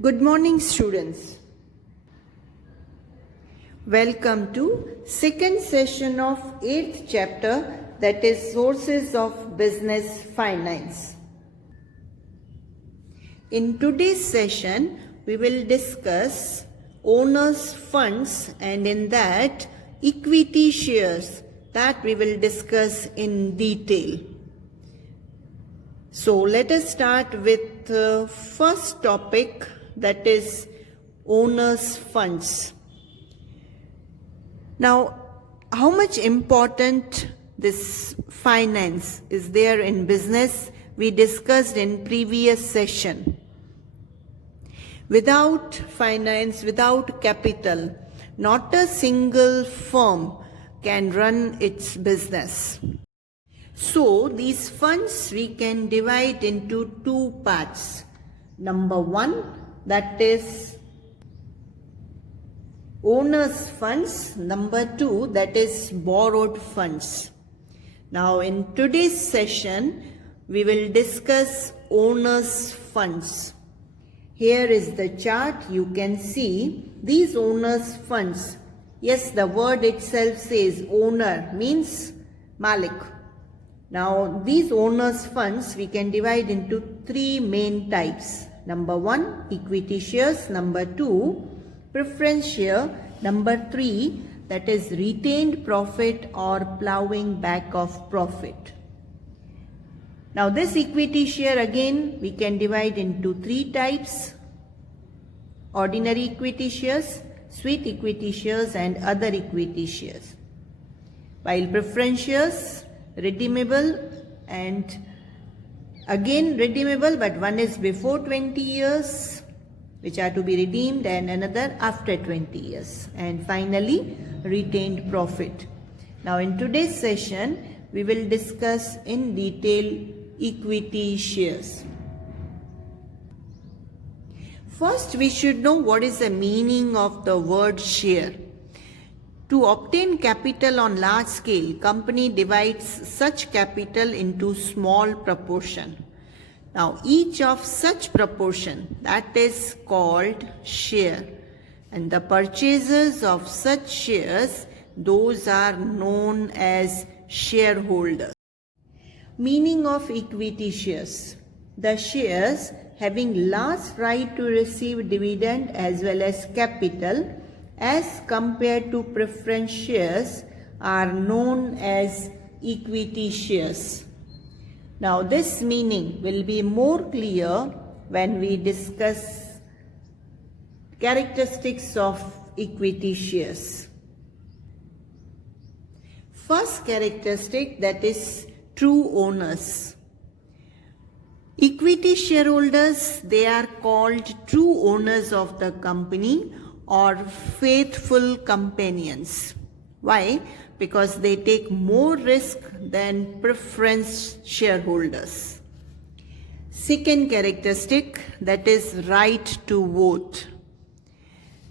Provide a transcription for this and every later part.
Good morning, students. Welcome to second session of 8th chapter, that is Sources of Business Finance. In today's session, we will discuss owners' funds, and in that equity shares that we will discuss in detail. So let us start with the first topic, that is owners' funds. Now, how much important this finance is there in business, we discussed in previous session. Without finance, without capital, not a single firm can run its business. So, these funds we can divide into two parts. Number one, that is owners' funds. Number two, that is borrowed funds. Now, in today's session, we will discuss owners' funds. Here is the chart. You can see these owners' funds. Yes, the word itself says owner, means Malik. Now, these owners' funds we can divide into three main types. Number one, equity shares. Number two, preference share. Number three, that is retained profit or plowing back of profit. Now, this equity share again we can divide into three types: ordinary equity shares, sweet equity shares, and other equity shares. While preference shares, redeemable and again redeemable, but one is before 20 years, which are to be redeemed, and another after 20 years. And finally, retained profit. Now, in today's session, we will discuss in detail equity shares. First, we should know what is the meaning of the word share. To obtain capital on large scale, company divides such capital into small proportion. Now, each of such proportion, that is called share, and the purchasers of such shares, those are known as shareholders. Meaning of equity shares: the shares having last right to receive dividend as well as capital as compared to preference shares are known as equity shares. Now, this meaning will be more clear when we discuss characteristics of equity shares. First characteristic, that is true owners. Equity shareholders, they are called true owners of the company or faithful companions. Why? Because they take more risk than preference shareholders. Second characteristic, that is right to vote.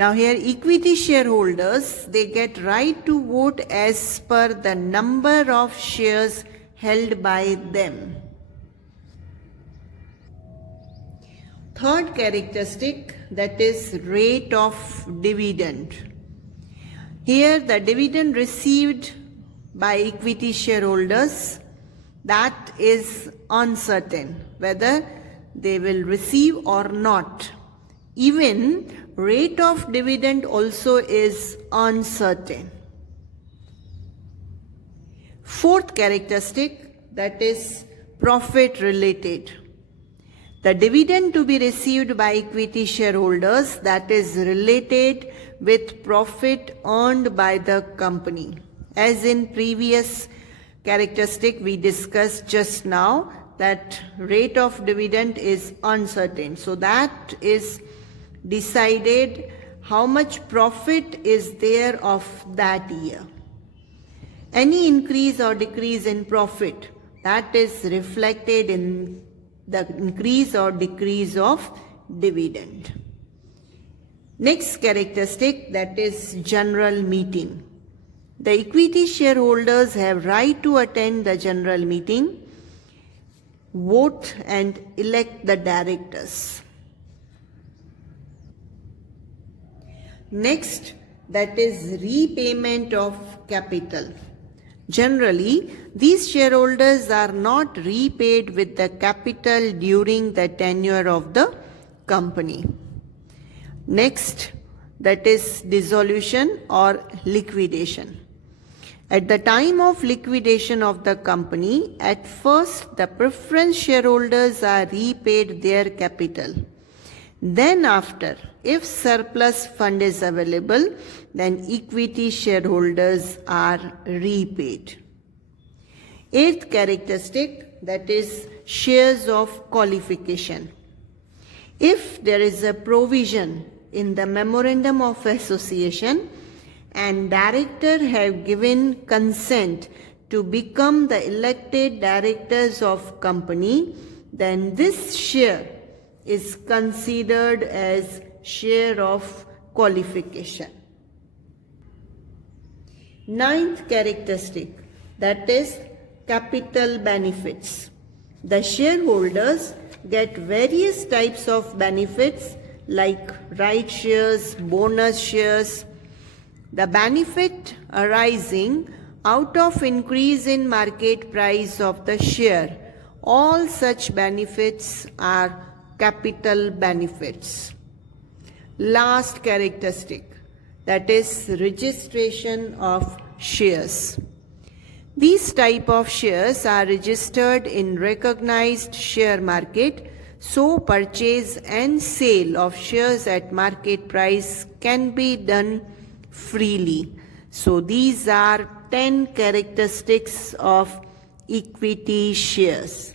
Now here equity shareholders, they get right to vote as per the number of shares held by them. Third characteristic, that is rate of dividend. Here the dividend received by equity shareholders, that is uncertain whether they will receive or not. Even rate of dividend also is uncertain. Fourth characteristic, that is profit related. The dividend to be received by equity shareholders, that is related with profit earned by the company. As in previous characteristic we discussed just now, that rate of dividend is uncertain. So that is decided how much profit is there of that year. Any increase or decrease in profit, that is reflected in the increase or decrease of dividend. Next characteristic, that is general meeting. The equity shareholders have right to attend the general meeting, vote and elect the directors. Next, that is repayment of capital. Generally, these shareholders are not repaid with the capital during the tenure of the company. Next, that is dissolution or liquidation. At the time of liquidation of the company, at first the preference shareholders are repaid their capital. Then after, if surplus fund is available, then equity shareholders are repaid. Eighth characteristic, that is shares of qualification. If there is a provision in the memorandum of association and director have given consent to become the elected directors of company, then this share is considered as share of qualification. Ninth characteristic, that is capital benefits. The shareholders get various types of benefits like right shares, bonus shares. The benefit arising out of increase in market price of the share, all such benefits are capital benefits. Last characteristic, that is registration of shares. These type of shares are registered in recognized share market, so purchase and sale of shares at market price can be done freely. So these are 10 characteristics of equity shares.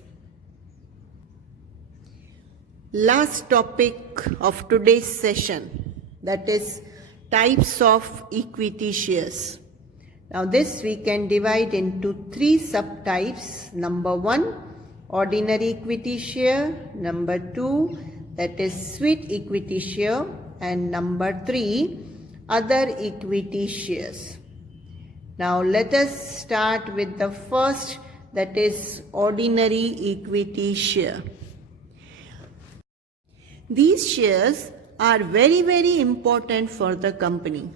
Last topic of today's session, that is types of equity shares. Now this we can divide into 3 subtypes. Number 1, ordinary equity share. Number 2, that is sweet equity share. And number 3, other equity shares. Now let us start with the first, that is ordinary equity share. These shares are very important for the company.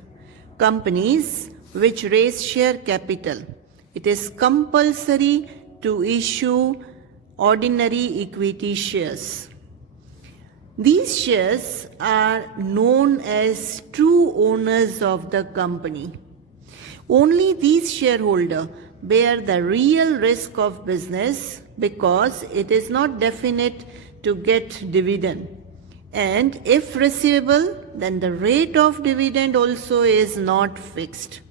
Companies which raise share capital, it is compulsory to issue ordinary equity shares. These shares are known as true owners of the company. Only these shareholders bear the real risk of business because it is not definite to get dividend. And if receivable, then the rate of dividend also is not fixed.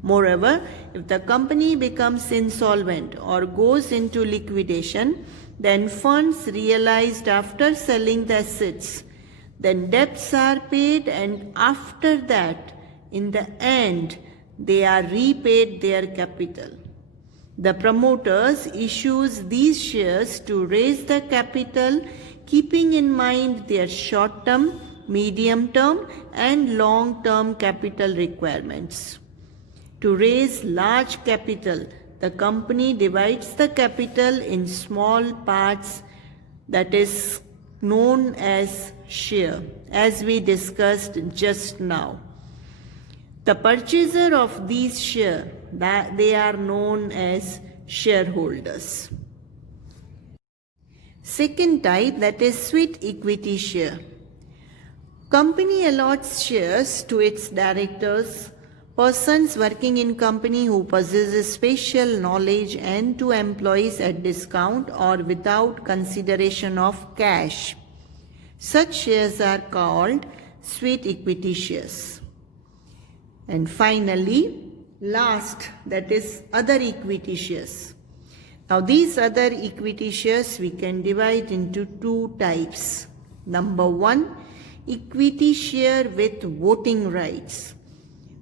Moreover, if the company becomes insolvent or goes into liquidation, then funds realized after selling the assets, then debts are paid, and after that, in the end, they are repaid their capital. The promoters issues these shares to raise the capital, keeping in mind their short-term, medium-term and long-term capital requirements. To raise large capital, the company divides the capital in small parts, that is known as share, as we discussed just now. The purchaser of these shares, they are known as shareholders. Second type, that is sweet equity share. Company allots shares to its directors, persons working in company who possesses special knowledge, and to employees at discount or without consideration of cash. Such shares are called sweet equity shares. And finally, last, that is other equity shares. Now these other equity shares we can divide into 2 types. Number 1, equity share with voting rights,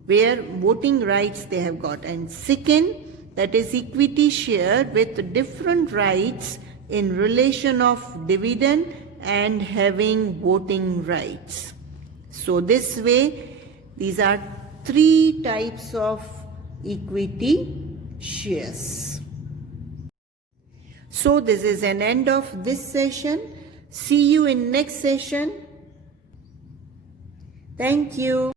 where voting rights they have got. And second, that is equity share with different rights in relation of dividend and having voting rights. So this way, these are 3 types of equity shares. So this is an end of this session. See you in next session. Thank you.